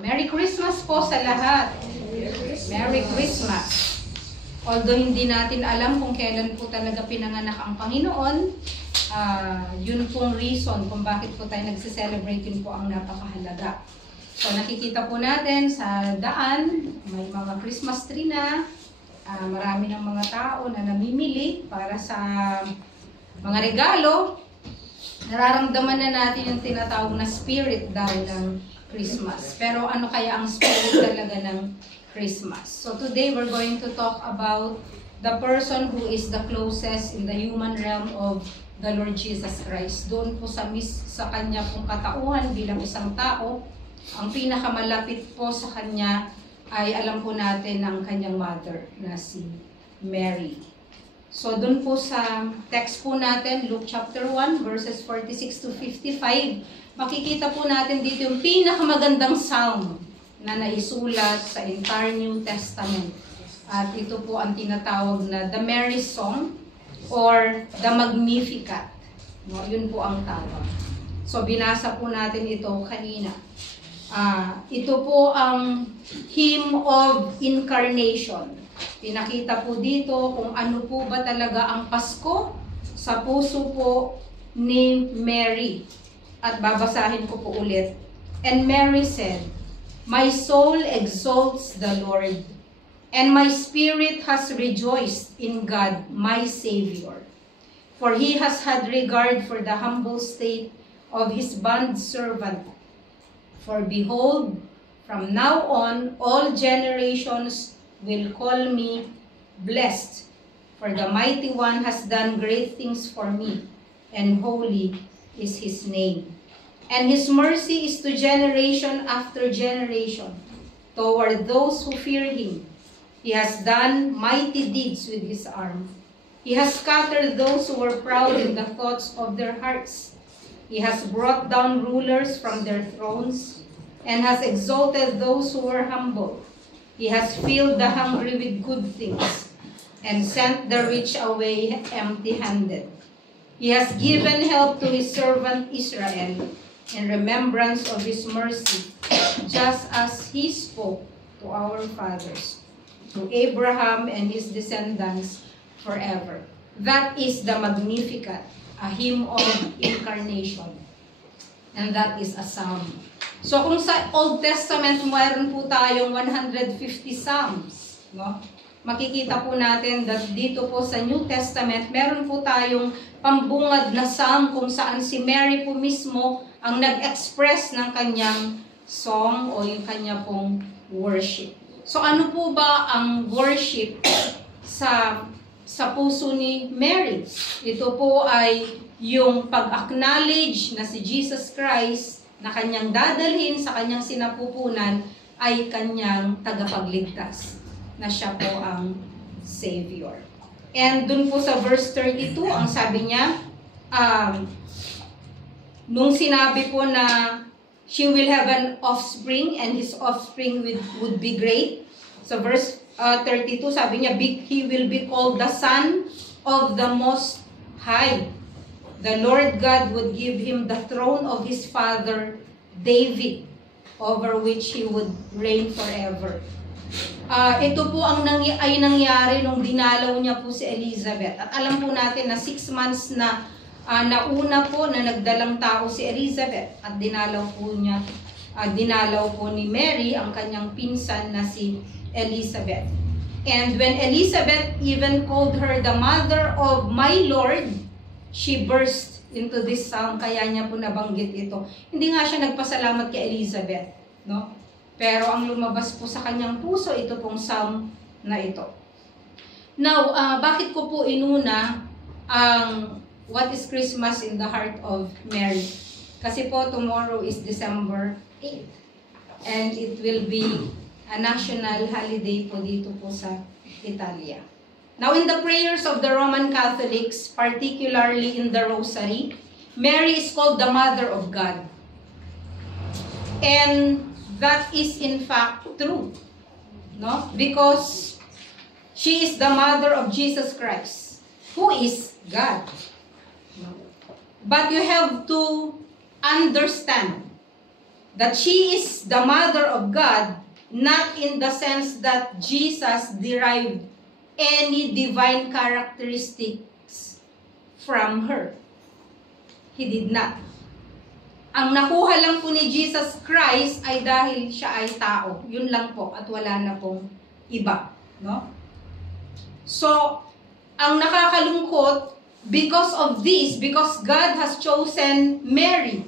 Merry Christmas po sa lahat. Merry Christmas. Although hindi natin alam kung kailan po talaga pinanganak ang Panginoon, yun pong reason kung bakit po tayo nagse-celebrate, yun po ang napakahalaga. So nakikita po natin sa daan, may mga Christmas tree na, marami ng mga tao na namimili para sa mga regalo. Nararamdaman na natin yung tinatawag na spirit daw ng Christmas. Pero ano kaya ang spirit talaga ng Christmas? So today we're going to talk about the person who is the closest in the human realm of the Lord Jesus Christ. Doon po sa kanya pong katauhan bilang isang tao, ang pinakamalapit po sa kanya ay alam po natin ang kanyang mother na si Mary. So doon po sa text po natin, Luke chapter 1 verses 46 to 55, makikita po natin dito yung pinakamagandang psalm na naisulat sa entire New Testament. At ito po ang tinatawag na the Mary Song or the Magnificat. No, yun po ang tawag. So binasa po natin ito kanina. Ito po ang hymn of incarnation. Pinakita po dito kung ano po ba talaga ang Pasko sa puso po ni Mary. At babasahin ko po ulit. And Mary said, "My soul exalts the Lord, and my spirit has rejoiced in God, my Savior. For He has had regard for the humble state of His bondservant. For behold, from now on, all generations will call me blessed. For the Mighty One has done great things for me, and holy is His name. And His mercy is to generation after generation, toward those who fear Him. He has done mighty deeds with His arm. He has scattered those who were proud in the thoughts of their hearts. He has brought down rulers from their thrones, and has exalted those who were humble. He has filled the hungry with good things, and sent the rich away empty-handed. He has given help to His servant Israel, in remembrance of His mercy, just as He spoke to our fathers, to Abraham and his descendants forever." That is the Magnificat, a hymn of incarnation. And that is a psalm. So kung sa Old Testament, mayroon po tayong 150 psalms, no? Makikita po natin that dito po sa New Testament, meron po tayong pambungad na psalm kung saan si Mary po mismo ang nag-express ng kanyang song o yung kanya pong worship. So ano po ba ang worship sa puso ni Mary? Ito po ay yung pag-acknowledge na si Jesus Christ na kanyang dadalhin sa kanyang sinapupunan ay kanyang tagapagligtas, na siya po ang Savior. And dun po sa verse 32, ang sabi niya, nung sinabi po na she will have an offspring and his offspring would be great. So verse 32, sabi niya, he will be called the Son of the Most High. The Lord God would give him the throne of his father David, over which he would reign forever. Ito po ay nangyari nung dinalaw niya po si Elizabeth. At alam po natin na 6 months na nauna po na nagdalang tao si Elizabeth at dinalaw po ni Mary ang kanyang pinsan na si Elizabeth. And when Elizabeth even called her the mother of my Lord, she burst into this psalm, kaya niya po nabanggit ito. Hindi nga siya nagpasalamat kay Elizabeth, no? Pero ang lumabas po sa kanyang puso, ito pong psalm na ito. Now, bakit ko po inuna ang what is Christmas in the heart of Mary? Kasi po tomorrow is December 8th. And it will be a national holiday po dito po sa Italia. Now, in the prayers of the Roman Catholics, particularly in the Rosary, Mary is called the Mother of God. And that is in fact true, no? Because she is the mother of Jesus Christ, who is God. But you have to understand that she is the mother of God, not in the sense that Jesus derived any divine characteristics from her. He did not. Ang nakuha lang po ni Jesus Christ ay dahil siya ay tao. Yun lang po at wala na pong iba. No? So, ang nakakalungkot, because of this, because God has chosen Mary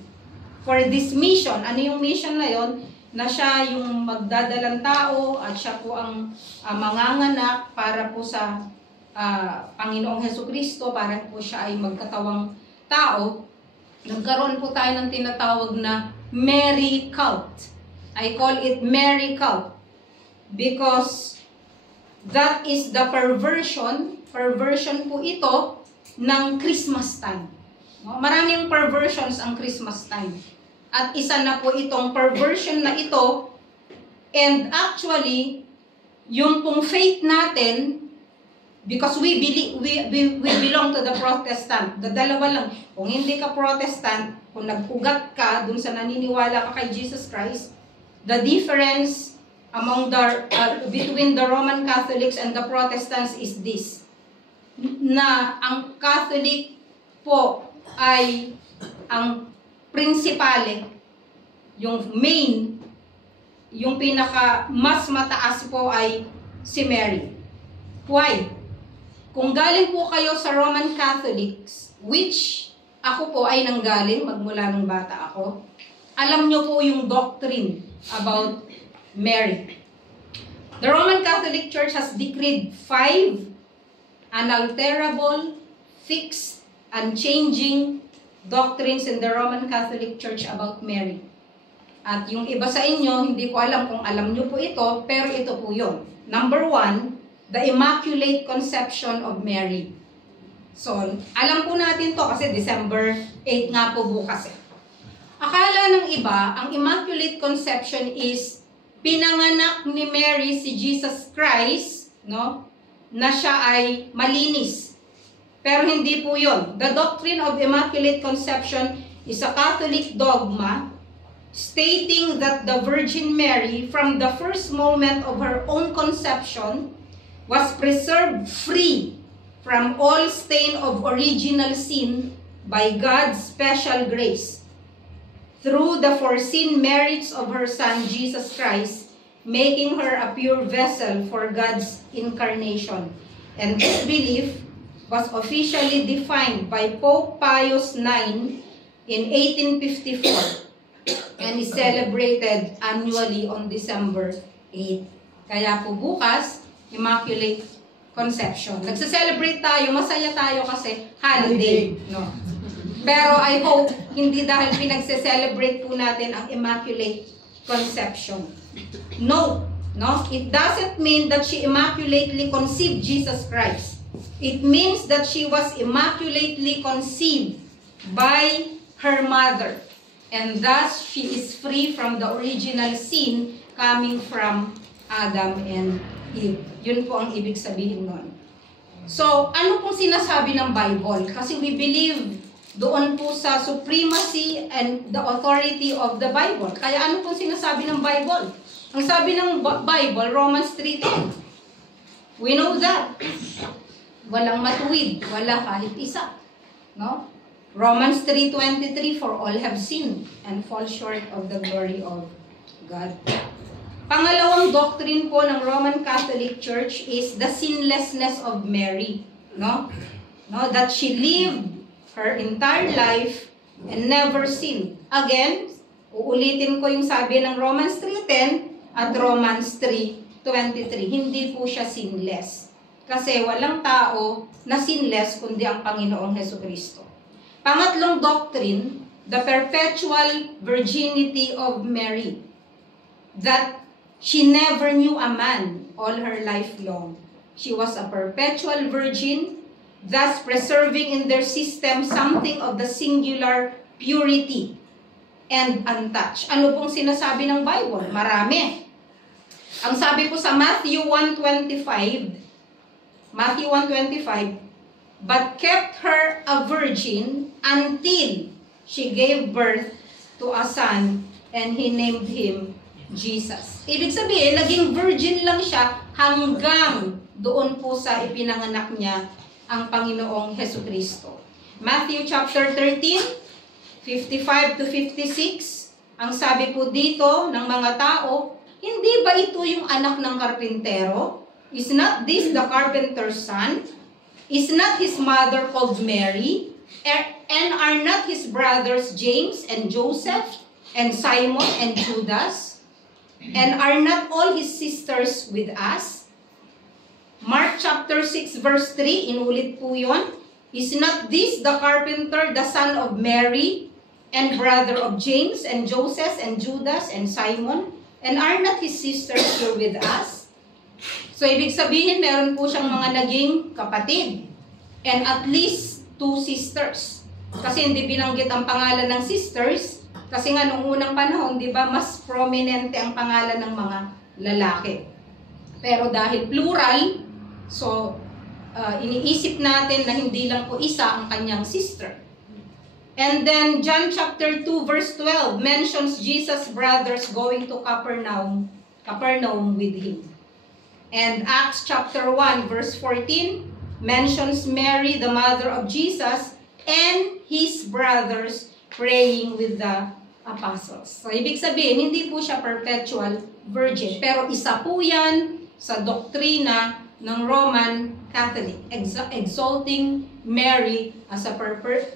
for this mission. Ano yung mission na yon? Na siya yung magdadalang tao at siya po ang manganganak para po sa Panginoong Hesukristo, para po siya ay magkatawang tao. Nagkaroon po tayo ng tinatawag na Mary cult. I call it Mary cult because that is the perversion po ito ng Christmas time. No? Maraming perversions ang Christmas time. At isa na po itong perversion na ito, and actually, yung pong faith natin, because we belong to the Protestant. The dalawa lang. Kung hindi ka Protestant, kung nag-ugat ka dun sa naniniwala ka kay Jesus Christ, the difference among between the Roman Catholics and the Protestants is this. Na ang Catholic po ay ang principale, yung main, yung pinaka mas mataas po ay si Mary. Why? Kung galing po kayo sa Roman Catholics, which ako po ay nanggaling magmula nung bata ako, alam nyo po yung doctrine about Mary. The Roman Catholic Church has decreed 5 unalterable, fixed, unchanging doctrines in the Roman Catholic Church about Mary. At yung iba sa inyo, hindi ko alam kung alam nyo po ito, pero ito po yun. Number 1, the Immaculate Conception of Mary. So, alam po natin to kasi December 8 nga po bukas eh. Akala ng iba, ang Immaculate Conception is pinanganak ni Mary si Jesus Christ, no? Na siya ay malinis. Pero hindi po yun. The doctrine of Immaculate Conception is a Catholic dogma stating that the Virgin Mary, from the first moment of her own conception, was preserved free from all stain of original sin by God's special grace through the foreseen merits of her Son Jesus Christ, making her a pure vessel for God's incarnation. And this belief was officially defined by Pope Pius IX in 1854 and is celebrated annually on December 8. Kaya po bukas, Immaculate Conception. Nagse-celebrate tayo, masaya tayo kasi holiday. No? Pero I hope, hindi dahil pinagse-celebrate po natin ang Immaculate Conception. No. It doesn't mean that she immaculately conceived Jesus Christ. It means that she was immaculately conceived by her mother. And thus, she is free from the original sin coming from Adam and Eve. Yun po ang ibig sabihin nun. So, ano pong sinasabi ng Bible? Kasi we believe doon po sa supremacy and the authority of the Bible. Kaya ano pong sinasabi ng Bible? Ang sabi ng Bible, Romans 3:10. We know that. Walang matuwid, wala kahit isa. No? Romans 3:23, for all have sinned and fall short of the glory of God. Pangalawang doctrine po ng Roman Catholic Church is the sinlessness of Mary. No? That she lived her entire life and never sinned. Again, uulitin ko yung sabi ng Romans 3:10 at Romans 3:23. Hindi po siya sinless. Kasi walang tao na sinless kundi ang Panginoong Hesukristo. Pangatlong doctrine, the perpetual virginity of Mary. That she never knew a man all her life long. She was a perpetual virgin, thus preserving in their system something of the singular purity and untouched. Ano pong sinasabi ng Bible? Marami. Ang sabi po sa Matthew 1:25, but kept her a virgin until she gave birth to a son and he named him Jesus. Ibig sabihin, naging virgin lang siya hanggang doon po sa ipinanganak niya ang Panginoong Hesukristo. Matthew chapter 13, 55 to 56, ang sabi po dito ng mga tao, hindi ba ito yung anak ng karpintero? Is not this the carpenter's son? Is not his mother called Mary? And are not his brothers James and Joseph and Simon and Judas? And are not all his sisters with us? Mark chapter 6 verse 3, inulit po yun. Is not this the carpenter, the son of Mary, and brother of James and Joseph and Judas and Simon? And are not his sisters here with us? So, ibig sabihin, meron po siyang mga naging kapatid. And at least 2 sisters. Kasi hindi binanggit ang pangalan ng sisters. Kasi nga, noong unang panahon, di ba, mas prominente ang pangalan ng mga lalaki. Pero dahil plural, so, iniisip natin na hindi lang po isa ang kanyang sister. And then, John chapter 2, verse 12, mentions Jesus' brothers going to Capernaum with him. And Acts chapter 1, verse 14, mentions Mary, the mother of Jesus, and his brothers praying with the apostles. So, ibig sabihin, hindi po siya perpetual virgin. Pero isa po yan sa doktrina ng Roman Catholic, exalting Mary as a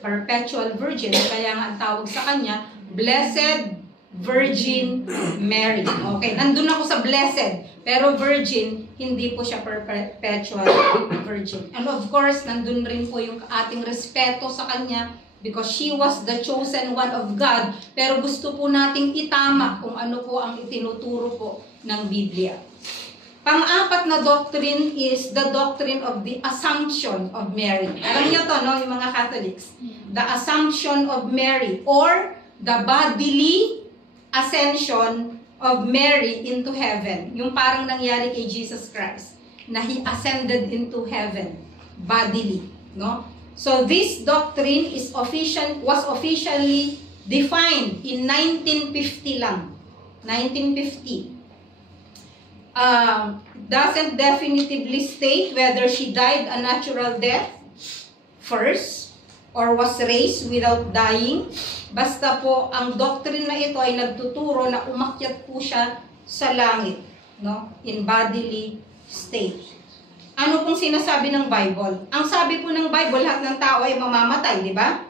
perpetual virgin. Kaya nga ang tawag sa kanya, Blessed Virgin Mary. Okay, nandun ako sa blessed, pero virgin, hindi po siya perpetual virgin. And of course, nandun rin po yung ating respeto sa kanya, because she was the chosen one of God, pero gusto po nating itama kung ano po ang itinuturo po ng Biblia. Pang-apat na doctrine is the doctrine of the Assumption of Mary. Alam niyo to, no, yung mga Catholics? The Assumption of Mary, or the bodily ascension of Mary into heaven. Yung parang nangyari kay Jesus Christ, na He ascended into heaven, bodily, no? So this doctrine was officially defined in 1950 lang. 1950. Doesn't definitively state whether she died a natural death first or was raised without dying. Basta po, ang doctrine na ito ay nagtuturo na umakyat po siya sa langit, no? In bodily state. Ano pong sinasabi ng Bible? Ang sabi po ng Bible, lahat ng tao ay mamamatay, di ba?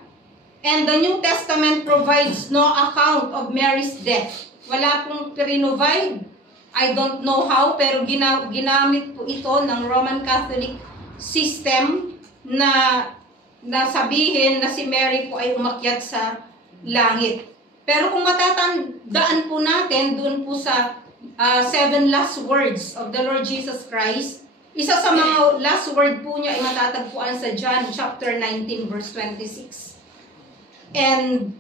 And the New Testament provides no account of Mary's death. Wala pong provide. I don't know how, pero ginamit po ito ng Roman Catholic system na sabihin na si Mary po ay umakyat sa langit. Pero kung matatandaan po natin doon po sa 7 last words of the Lord Jesus Christ, isa sa mga last word po niya ay matatagpuan sa John chapter 19 verse 26. And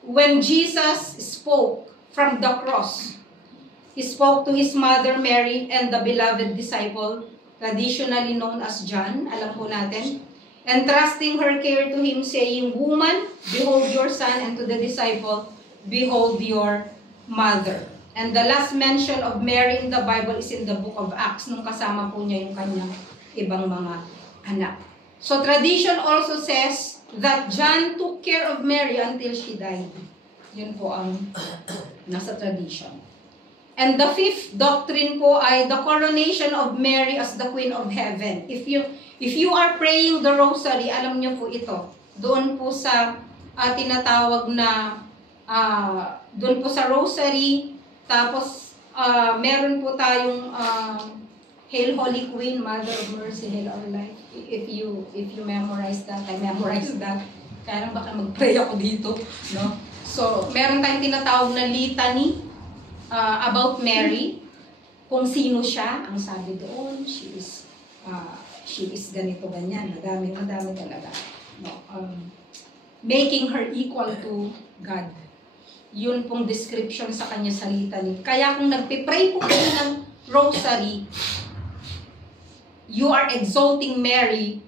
when Jesus spoke from the cross, He spoke to His mother Mary and the beloved disciple, traditionally known as John, alam po natin, entrusting her care to him, saying, "Woman, behold your son," and to the disciple, "Behold your mother." And the last mention of Mary in the Bible is in the book of Acts, nung kasama po niya yung kanyang ibang mga anak. So tradition also says that John took care of Mary until she died. Yun po ang nasa tradition. And the fifth doctrine po ay the coronation of Mary as the Queen of Heaven. If you are praying the rosary, alam niyo po ito. Doon po sa tinatawag na doon po sa rosary, tapos meron po tayong Hail Holy Queen, Mother of Mercy, Hail our life. If you memorize that, I memorize that. Kaya baka mag-pray ako dito, no? So, meron tayong tinatawag na litany about Mary, kung sino siya. Ang sabi doon, she is ganito, ganyan, madami talaga, no? Making her equal to God. Yun pong description sa kanya sa litany. Kaya kung nagpipray po kayo ng rosary, you are exalting Mary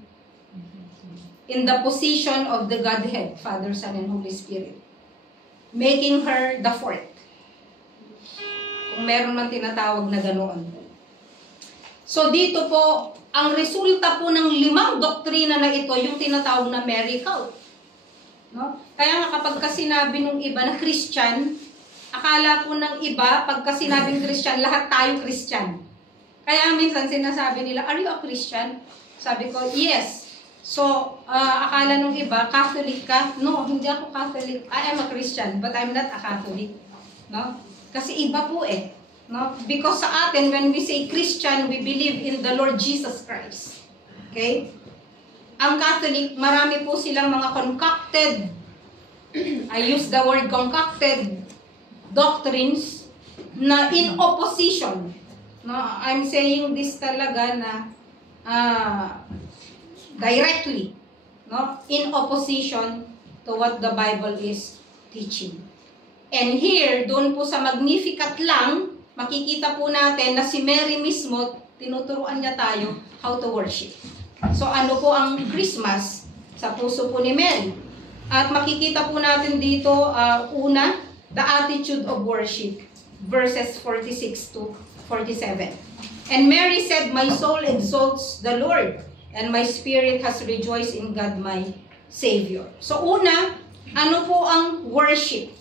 in the position of the Godhead, Father, Son, and Holy Spirit, making her the fourth. Kung meron man tinatawag na ganoon. So dito po, ang resulta po ng 5 doktrina na ito, yung tinatawag na miracle. No? Kaya nga kapag sinabi ng iba na Christian, akala po ng iba, pagka sinabing Christian, lahat tayo Christian. Kaya minsan sinasabi nila, are you a Christian? Sabi ko, yes. So, akala ng iba, Catholic ka? No, hindi ako Catholic. I am a Christian, but I'm not a Catholic. No? Kasi iba po eh. No? Because sa atin, when we say Christian, we believe in the Lord Jesus Christ. Okay? Ang Catholic, marami po silang mga concocted, I use the word concocted, doctrines na in opposition. No? I'm saying this talaga na directly, no? In opposition to what the Bible is teaching. And here, doon po sa Magnificat lang, makikita po natin na si Mary mismo, tinuturuan niya tayo how to worship. So ano po ang Christmas sa puso po ni Mary? At makikita po natin dito, una, the attitude of worship, verses 46 to 47. And Mary said, my soul exalts the Lord, and my spirit has rejoiced in God my Savior. So una, ano po ang worship?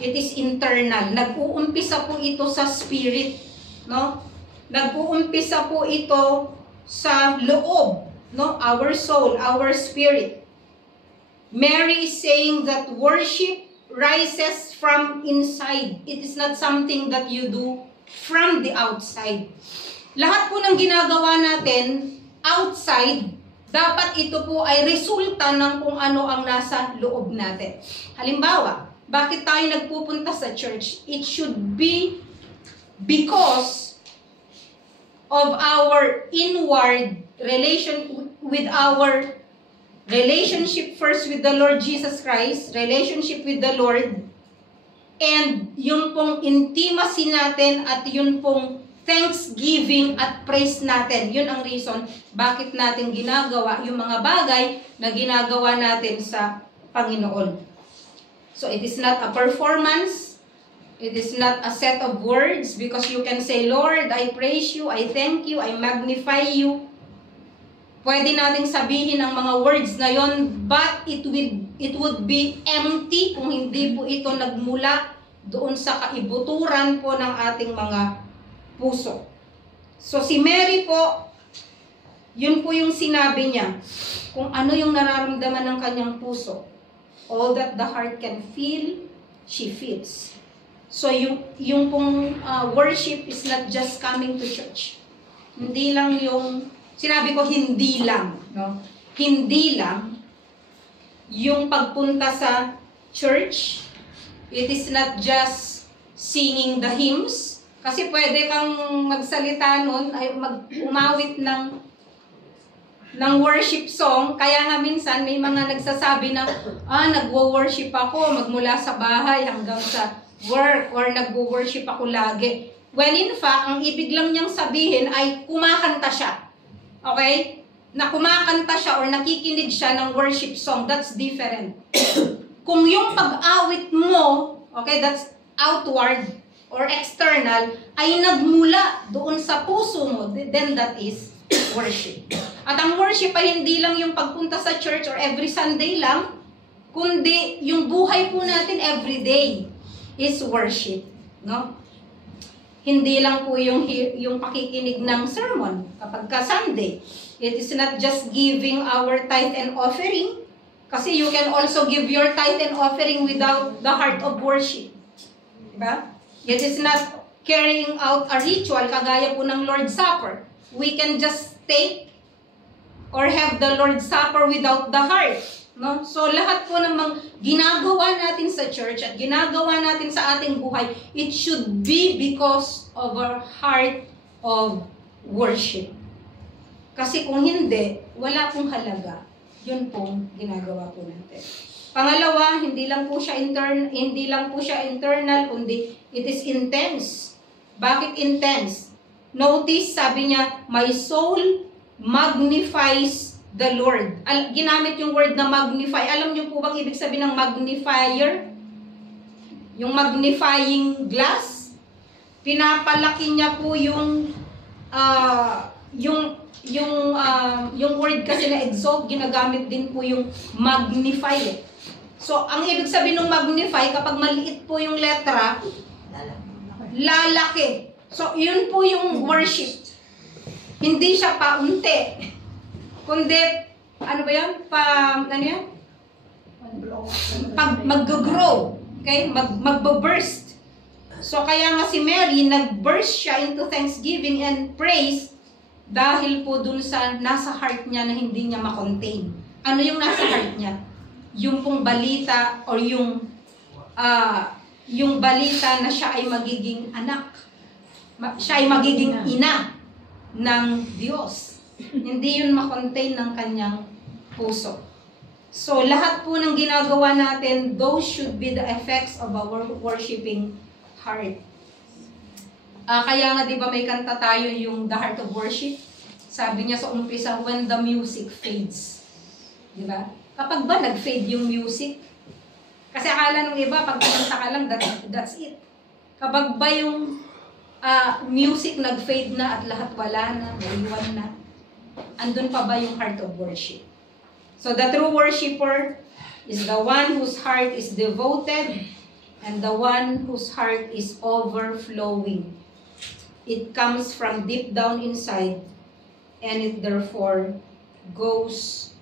It is internal. Nag-uumpisa po ito sa spirit, no? Nag-uumpisa po ito sa loob, no? Our soul, our spirit. Mary is saying that worship rises from inside. It is not something that you do from the outside. Lahat po ng ginagawa natin outside, dapat ito po ay resulta ng kung ano ang nasa loob natin. Halimbawa, bakit tayo nagpupunta sa church? It should be because of our inward relationship first with the Lord Jesus Christ, relationship with the Lord, and yung pong intimacy natin at yun pong thanksgiving at praise natin. Yun ang reason bakit natin ginagawa yung mga bagay na ginagawa natin sa Panginoon. So it is not a performance. It is not a set of words because you can say, Lord, I praise you, I thank you, I magnify you. Pwede nating sabihin ang mga words na yon, but it would be empty kung hindi po ito nagmula doon sa kaibuturan po ng ating mga puso. So si Mary po, yun po yung sinabi niya, kung ano yung nararamdaman ng kanyang puso. All that the heart can feel, she feels. So yung pong worship is not just coming to church. Hindi lang yung, sinabi ko hindi lang, no? Hindi lang yung pagpunta sa church. It is not just singing the hymns. Kasi pwede kang magsalita nun, ay umawit ng worship song. Kaya nga minsan may mga nagsasabi na, nagwo-worship ako magmula sa bahay hanggang sa work, or nagwo-worship ako lagi. When in fact, ang ibig lang niyang sabihin ay kumakanta siya. Okay? Na kumakanta siya or nakikinig siya ng worship song, that's different. Kung yung pag-awit mo, okay, that's outward or external, ay nagmula doon sa puso mo, then that is worship. At ang worship ay hindi lang yung pagpunta sa church or every Sunday lang, kundi yung buhay po natin every day is worship, no? Hindi lang po yung pakikinig ng sermon kapag ka Sunday. It is not just giving our tithe and offering, kasi you can also give your tithe and offering without the heart of worship. Diba? It is not carrying out a ritual kagaya po ng Lord's Supper. We can just take or have the Lord's Supper without the heart. No? So lahat po ng mga ginagawa natin sa church at ginagawa natin sa ating buhay, it should be because of our heart of worship. Kasi kung hindi, wala pong halaga. Yun pong ginagawa po natin. Pangalawa, hindi lang po siya internal, kundi it is intense. Bakit intense? Notice, sabi niya, my soul magnifies the Lord. Ginamit yung word na magnify. Alam niyo po bang ibig sabihin ng magnifier? Yung magnifying glass? pinapalaki niya po yung word kasi na exalt, ginagamit din po yung magnify. So, ang ibig sabihin ng magnify, kapag maliit po yung letra, lalaki. So, yun po yung worship. Hindi siya paunti. Kundi, ano ba yan? Pag mag-grow. Okay? Mag-burst. So, kaya nga si Mary, nag-burst siya into thanksgiving and praise dahil po dun sa nasa heart niya na hindi niya makontain. Ano yung nasa heart niya? Yung pong balita or yung balita na siya ay magiging anak. Siya ay magiging ina ng Diyos. Hindi yun makontain ng kanyang puso. So, lahat po ng ginagawa natin, those should be the effects of our worshiping heart. Kaya nga, di ba may kanta tayo yung The Heart of Worship? Sabi niya sa umpisa, when the music fades. Di ba? Kapag ba nag-fade yung music? Kasi akala nung iba, pag kumanta ka lang, that's it. Kapag ba yung music nag-fade na at lahat wala na, naiwan na, andun pa ba yung heart of worship? So the true worshiper is the one whose heart is devoted and the one whose heart is overflowing. It comes from deep down inside and it therefore goes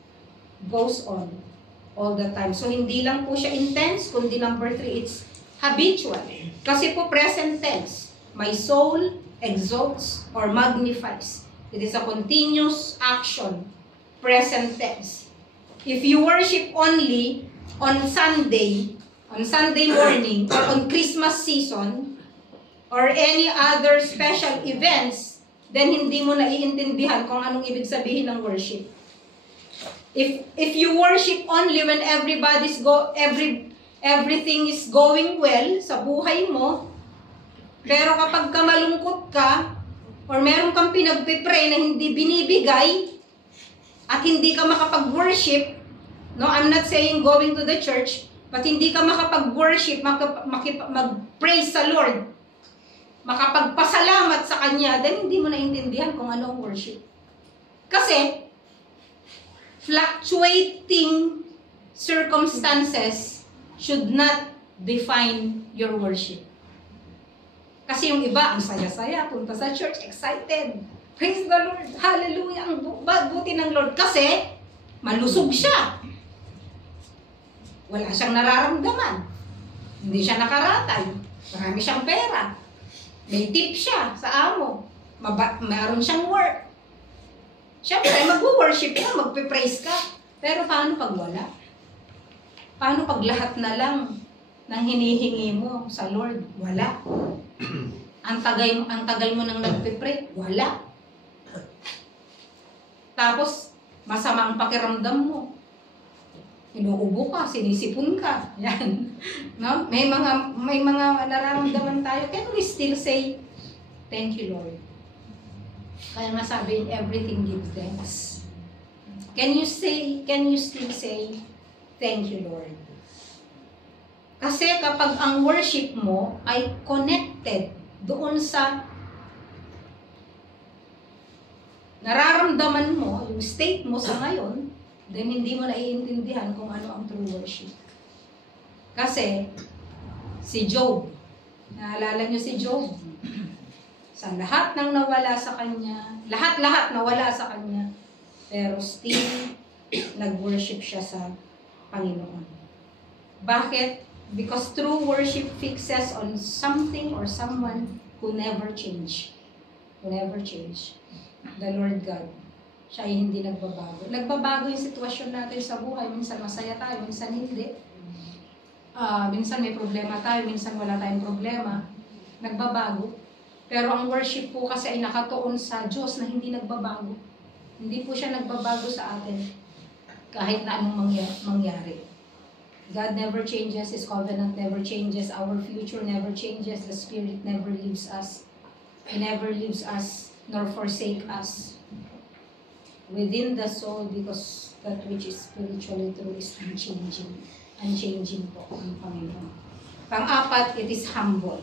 on all the time. So hindi lang po siya intense, kundi number 3, it's habitual. Kasi po present tense, my soul exalts or magnifies. It is a continuous action, present tense. If you worship only on Sunday morning, or on Christmas season, or any other special events, then hindi mo naiintindihan kung anong ibig sabihin ng worship. If you worship only when everything is going well sa buhay mo, pero kapag ka malungkot ka, or meron kang pinagpipray na hindi binibigay, at hindi ka makapag-worship, no, I'm not saying going to the church, but hindi ka makapag-worship, mag-praise sa Lord, makapagpasalamat sa Kanya, then hindi mo naintindihan kung ano ang worship. Kasi, fluctuating circumstances should not define your worship. Kasi yung iba, ang saya-saya, punta sa church, excited. Praise the Lord, hallelujah, ang buti ng Lord. Kasi, malusog siya. Wala siyang nararamdaman. Hindi siya nakaratay. Marami siyang pera. May tip siya sa amo. Mayroon siyang work. Siyempre, mag-worship ka, magpe-praise ka. Pero paano pag wala? Paano pag lahat na lang ng hinihingi mo sa Lord? Wala. Ang tagal mo nang nagpe-pray? Wala. Tapos, masama ang pakiramdam mo. Inuubo ka, sinisipon ka. Yan. No? May mga nararamdaman tayo. Can we still say, thank you, Lord? Kaya nga sabi, in everything give thanks. Can you still say, thank you, Lord? Kasi kapag ang worship mo ay connected doon sa nararamdaman mo, yung state mo sa ngayon, then hindi mo naiintindihan kung ano ang true worship. Kasi, si Job, naalala niyo si Job, sa lahat ng nawala sa kanya, lahat nawala sa kanya, pero still, nag-worship siya sa Panginoon. Bakit? Because true worship fixes on something or someone who never change. Who never change. The Lord God. Siya ay hindi nagbabago. Nagbabago yung sitwasyon natin sa buhay. Minsan masaya tayo, minsan hindi. Minsan may problema tayo, minsan wala tayong problema. Nagbabago. Pero ang worship po kasi ay nakatuon sa Diyos na hindi nagbabago. Hindi po siya nagbabago sa atin. Kahit na anong mangyari. God never changes, His covenant never changes, our future never changes, the Spirit never leaves us. He never leaves us, nor forsake us. Within the soul, because that which is spiritually true is unchanging. Unchanging po ang Panginoon. Pang-apat, it is humble.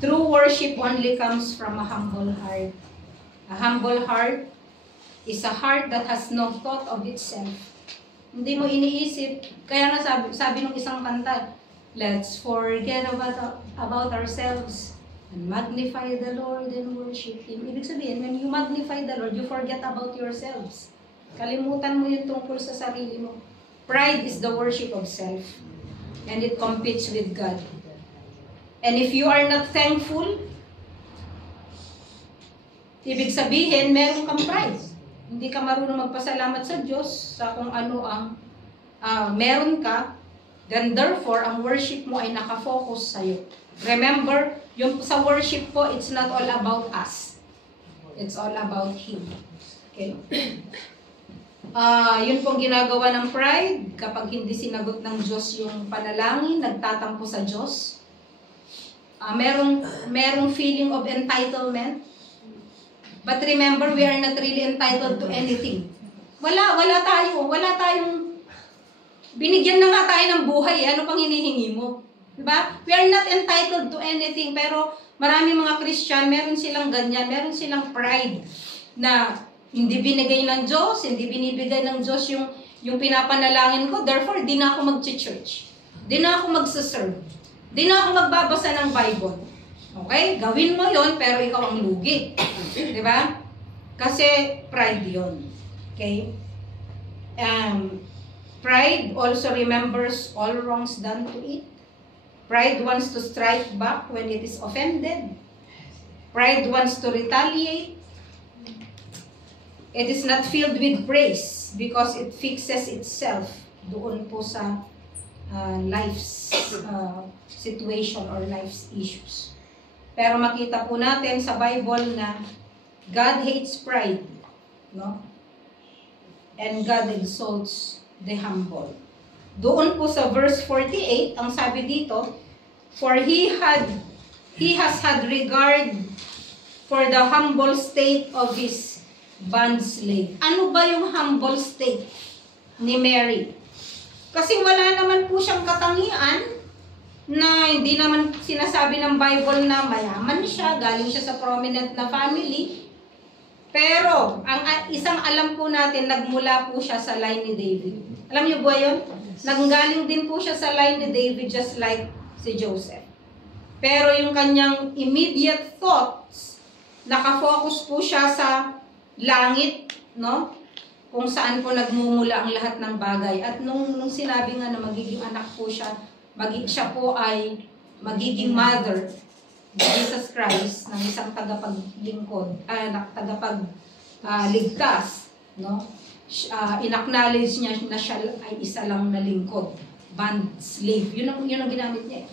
True worship only comes from a humble heart. A humble heart is a heart that has no thought of itself. Hindi mo iniisip. Kaya nga sabi ng isang kanta, let's forget about ourselves and magnify the Lord and worship Him. Ibig sabihin, when you magnify the Lord, you forget about yourselves. Kalimutan mo yung tungkol sa sarili mo. Pride is the worship of self. And it competes with God. And if you are not thankful, ibig sabihin, meron kang pride. Hindi ka marunong magpasalamat sa Diyos sa kung ano ang meron ka, then therefore, ang worship mo ay nakafocus sa'yo. Remember, yung sa worship po, it's not all about us. It's all about Him. Okay? Yun pong ginagawa ng pride, kapag hindi sinagot ng Diyos yung panalangin, nagtatampo sa Diyos. Merong feeling of entitlement. But remember, we are not really entitled to anything. Wala tayong, binigyan na nga tayo ng buhay, ano pang hinihingi mo? Diba? We are not entitled to anything, pero maraming mga Christian, meron silang ganyan, meron silang pride na hindi binigay ng Diyos, hindi binibigay ng Diyos yung pinapanalangin ko, therefore, di na ako mag-church. Di na ako mag-serve. Di na ako magbabasa ng Bible. Okay? Gawin mo yon pero ikaw ang lugi. Diba? Kasi pride yon. Okay? Pride also remembers all wrongs done to it. Pride wants to strike back when it is offended. Pride wants to retaliate. It is not filled with praise because it fixes itself doon po sa life's situation or life's issues. Pero makita po natin sa Bible na God hates pride, no? And God exalts the humble. Doon po sa verse 48, ang sabi dito, for he has had regard for the humble state of his bondslave. Ano ba yung humble state ni Mary? Kasi wala naman po siyang katangian na hindi naman sinasabi ng Bible na mayaman siya, galing siya sa prominent na family. Pero, ang isang alam po natin, nagmula po siya sa line ni David. Alam niyo ba yun? Nanggaling din po siya sa line ni David just like si Joseph. Pero yung kanyang immediate thoughts, nakafocus po siya sa langit, no? Kung saan po nagmumula ang lahat ng bagay. At nung sinabi nga na magiging anak po siya, siya po ay magiging mother ni Jesus Christ ng isang tagapaglingkod, tagapagligtas, no? In-acknowledge niya na siya ay isa lang na lingkod, bond slave. Yun ang ginamit niya.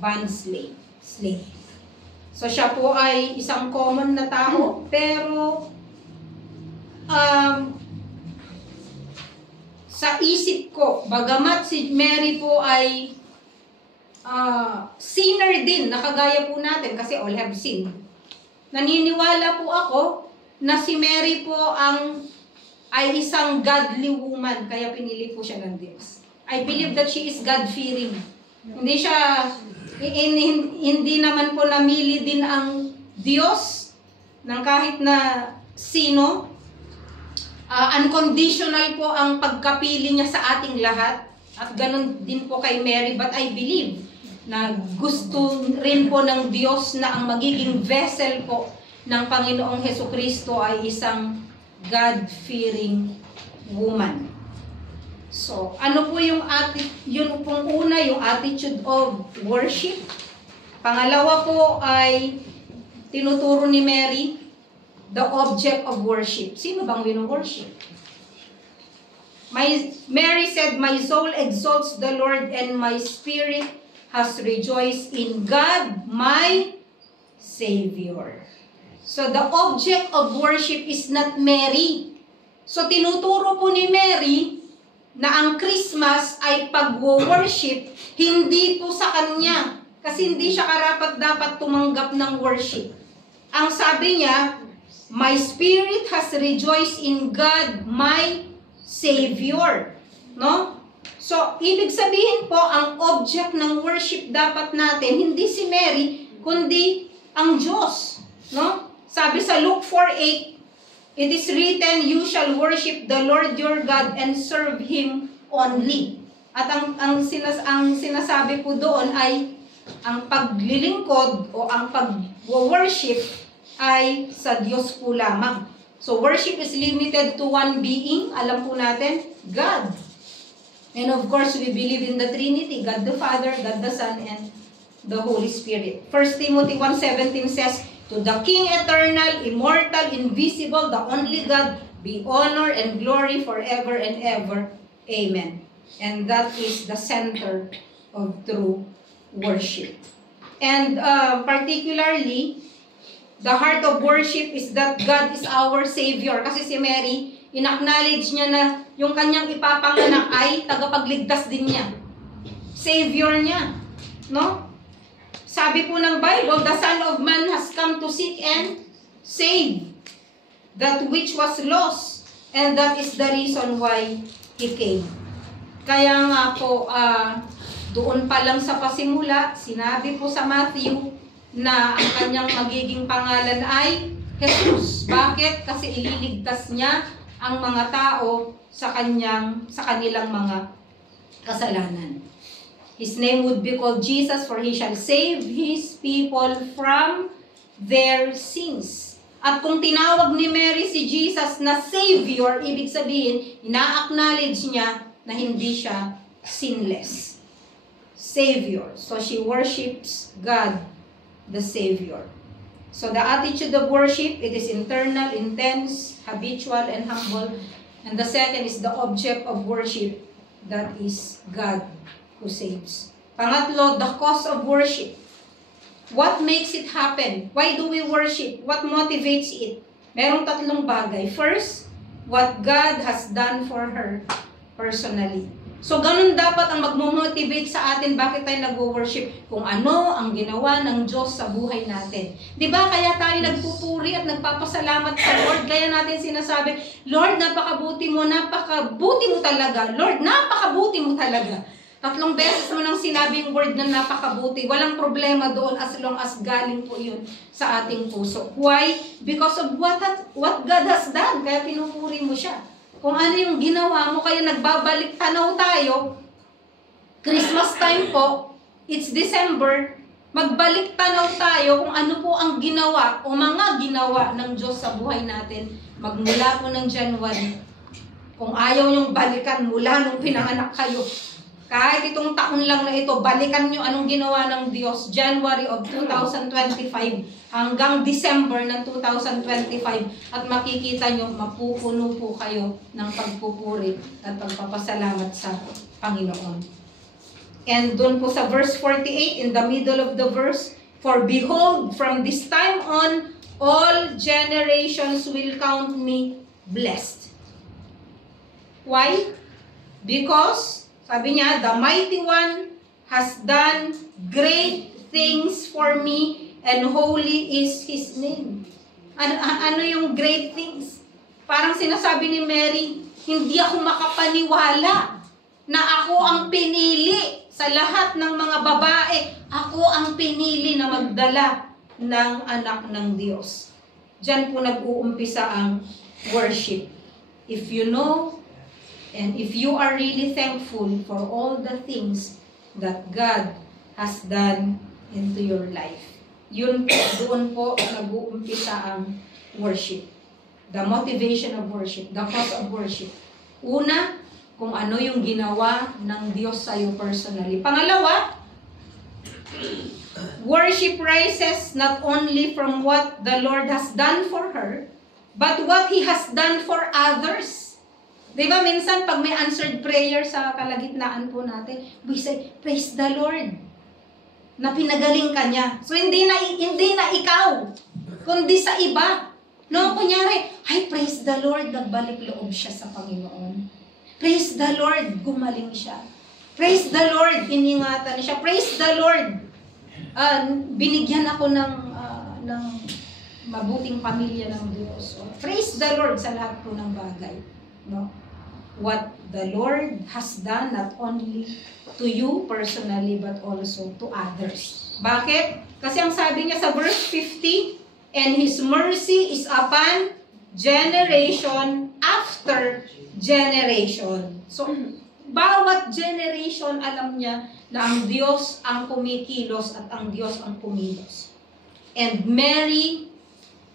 Bond slave. So siya po ay isang common na tao, pero sa isip ko, bagamat si Mary po ay sinner din, nakagaya po natin kasi all have sinned. Naniniwala po ako na si Mary po ay isang godly woman, kaya pinili po siya ng Diyos. I believe that she is God-fearing. Hindi naman po namili din ang Diyos ng kahit na sino. Unconditional po ang pagkapili niya sa ating lahat. At ganun din po kay Mary. But I believe na gusto rin po ng Diyos na ang magiging vessel po ng Panginoong Hesukristo ay isang God-fearing woman. So, ano po yung pong una, yung attitude of worship. Pangalawa po ay tinuturo ni Mary the object of worship. Sino bang wino-worship? Mary said, my soul exalts the Lord and my spirit has rejoiced in God, my Savior. So the object of worship is not Mary. So tinuturo po ni Mary na ang Christmas ay pag-worship, hindi po sa kanya. Kasi hindi siya karapat-dapat tumanggap ng worship. Ang sabi niya, my spirit has rejoiced in God, my Savior. No? So, ibig sabihin po, ang object ng worship dapat natin, hindi si Mary, kundi ang Diyos. No? Sabi sa Luke 4:8, it is written, you shall worship the Lord your God and serve Him only. At ang sinasabi po doon ay ang paglilingkod o ang pag-worship ay sa Diyos po lamang. So worship is limited to one being. Alam po natin, God. And of course, we believe in the Trinity, God the Father, God the Son, and the Holy Spirit. 1 Timothy 1:17 says, to the King eternal, immortal, invisible, the only God, be honor and glory forever and ever. Amen. And that is the center of true worship. And particularly, the heart of worship is that God is our Savior. Kasi si Mary, in-acknowledge niya na yung kanyang ipapanganak ay tagapagligtas din niya. Savior niya. No? Sabi po ng Bible, the Son of Man has come to seek and save that which was lost. And that is the reason why He came. Kaya nga po, doon pa lang sa pasimula, sinabi po sa Matthew na ang kanyang magiging pangalan ay Jesus. Bakit? Kasi ililigtas niya ang mga tao sa kanilang mga kasalanan. His name would be called Jesus, for He shall save His people from their sins. At kung tinawag ni Mary si Jesus na Savior, ibig sabihin, ina-acknowledge niya na hindi siya sinless. Savior. So she worships God, the Savior. So the attitude of worship, it is internal, intense, habitual, and humble. And the second is the object of worship, that is God who saves. Pangatlo, the cause of worship. What makes it happen? Why do we worship? What motivates it? Merong tatlong bagay. First, what God has done for her personally. So, ganun dapat ang magmo-motivate sa atin bakit tayo nag-worship. Kung ano ang ginawa ng Diyos sa buhay natin. Diba? Kaya tayo nagpupuri at nagpapasalamat sa Lord. Kaya natin sinasabi, Lord, napakabuti mo talaga. Lord, napakabuti mo talaga. 3 beses mo nang sinabi yung word na napakabuti. Walang problema doon as long as galing po yun sa ating puso. Why? Because of what God has done. Kaya pinupuri mo siya. Kung ano yung ginawa mo, kaya nagbabalik tanaw tayo. Christmas time po, it's December, magbalik tanaw tayo kung ano po ang ginawa o mga ginawa ng Diyos sa buhay natin. Magmula po ng January. Kung ayaw nyong balikan mula nung pinanganak kayo, kahit itong taon lang na ito, balikan nyo anong ginawa ng Diyos, January of 2025 hanggang December ng 2025 at makikita nyo, mapupuno po kayo ng pagpupuri at pagpapasalamat sa Panginoon. And doon po sa verse 48, in the middle of the verse, for behold, from this time on, all generations will count me blessed. Why? Because sabi niya, the mighty one has done great things for me and holy is His name. Ano yung great things? Parang sinasabi ni Mary, hindi ako makapaniwala na ako ang pinili sa lahat ng mga babae. Ako ang pinili na magdala ng anak ng Diyos. Diyan po nag-uumpisa ang worship. If you know and if you are really thankful for all the things that God has done into your life, yun po, doon po nag-uumpisa ang worship. The motivation of worship, the cause of worship. Una, kung ano yung ginawa ng Diyos sa iyo personally. Pangalawa, worship rises not only from what the Lord has done for her, but what He has done for others. Diba, minsan pag may answered prayer sa kalagitnaan po natin, we say, praise the Lord, na pinagaling ka niya. So, hindi na ikaw, kundi sa iba. No, kunyari, ay, praise the Lord, nagbalik loob siya sa Panginoon. Praise the Lord, gumaling siya. Praise the Lord, iningatan siya. Praise the Lord, binigyan ako ng mabuting pamilya ng Diyos. So, praise the Lord sa lahat po ng bagay. No? What the Lord has done not only to you personally but also to others. Bakit? Kasi ang sabi niya sa verse 50, and His mercy is upon generation after generation. So, bawat generation alam niya na ang Diyos ang kumikilos at ang Diyos ang kumilos. And Mary,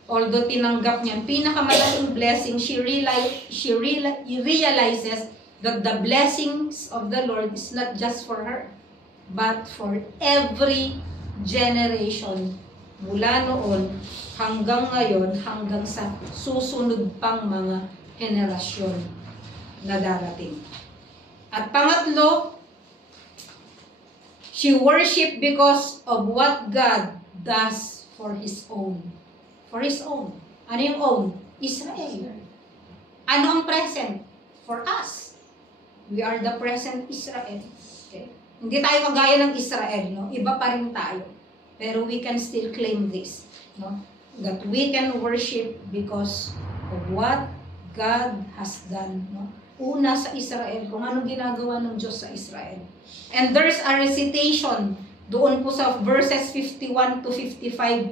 although tinanggap niya ang pinakamalaking blessing, she realizes that the blessings of the Lord is not just for her, but for every generation mula noon hanggang ngayon, hanggang sa susunod pang mga henerasyon na darating. At pangatlo, she worshiped because of what God does for His own. For His own. Ano yung own? Israel. Ano ang present? For us. We are the present Israel. Okay? Hindi tayo kagaya ng Israel, no? Iba pa rin tayo. Pero we can still claim this, no? That we can worship because of what God has done, no? Una sa Israel, kung anong ginagawa ng Diyos sa Israel. And there's a recitation doon po sa verses 51 to 55.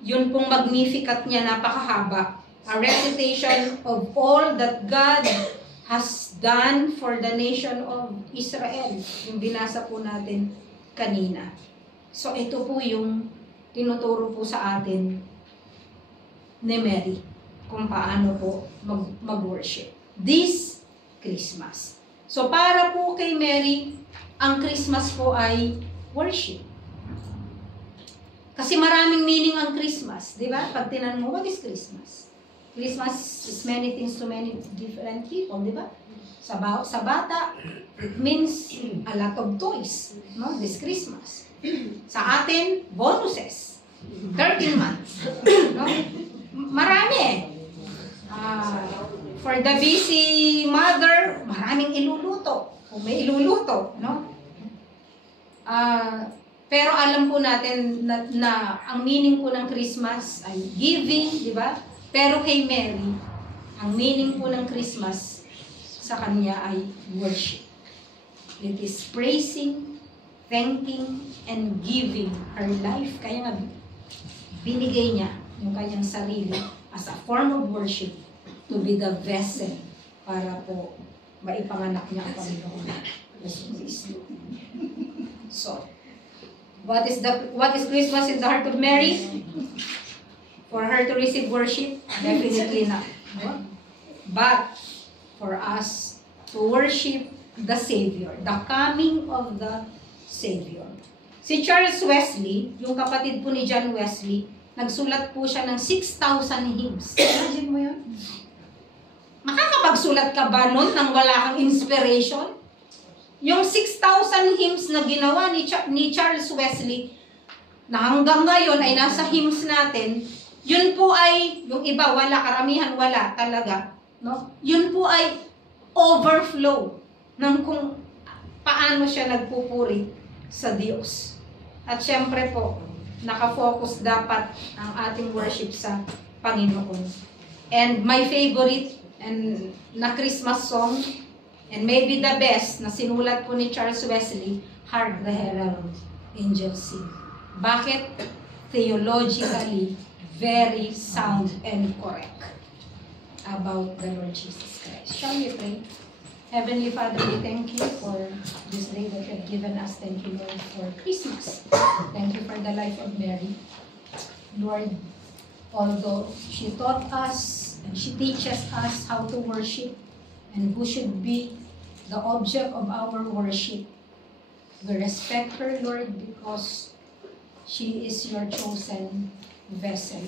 Yun pong Magnificat niya, napakahaba. A recitation of all that God has done for the nation of Israel. Yung binasa po natin kanina. So ito po yung tinuturo po sa atin ni Mary kung paano po mag-worship. This Christmas. So para po kay Mary, ang Christmas po ay worship. Kasi maraming meaning ang Christmas, di ba? Pag tinanong mo, what is Christmas? Christmas is many things to many different people, di ba? Sa bata, it means a lot of toys, no? This Christmas. Sa atin, bonuses. 13 months. No? Marami. For the busy mother, maraming iluluto. Kung may iluluto, no? Pero alam po natin na ang meaning po ng Christmas ay giving, di ba? Pero kay Mary, ang meaning po ng Christmas sa kanya ay worship. It is praising, thanking, and giving her life. Kaya nga, binigay niya yung kanyang sarili as a form of worship to be the vessel para po maipanganak niya ang Panginoon. So, what is Christmas in the heart of Mary? For her to receive worship? Definitely not. But for us to worship the Savior, the coming of the Savior. Si Charles Wesley, yung kapatid po ni John Wesley, nagsulat po siya ng 6,000 hymns. Imagine mo yun? Makakapagsulat ka ba nun nang wala kang inspiration? Yung 6,000 hymns na ginawa ni Charles Wesley, na hanggang ngayon ay nasa hymns natin, yun po ay, yung iba wala, karamihan wala talaga, no? Yun po ay overflow ng kung paano siya nagpupuri sa Diyos. At syempre po, nakafocus dapat ang ating worship sa Panginoon. And my favorite na Christmas song, and maybe the best na sinulat po ni Charles Wesley, Hark the Herald Angels Sing. Bakit? Theologically, very sound and correct about the Lord Jesus Christ. Shall we pray? Heavenly Father, we thank you for this day that you have given us. Thank you, Lord, for Christmas. Thank you for the life of Mary. Lord, although she taught us and she teaches us how to worship and who should be the object of our worship, we respect her, Lord, because she is your chosen vessel.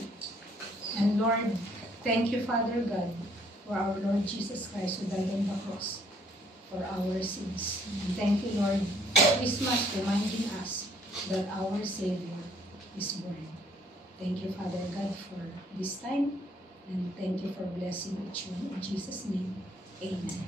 And Lord, thank you, Father God, for our Lord Jesus Christ who died on the cross for our sins. And thank you, Lord, for Christmas reminding us that our Savior is born. Thank you, Father God, for this time. And thank you for blessing each one. In Jesus' name, amen.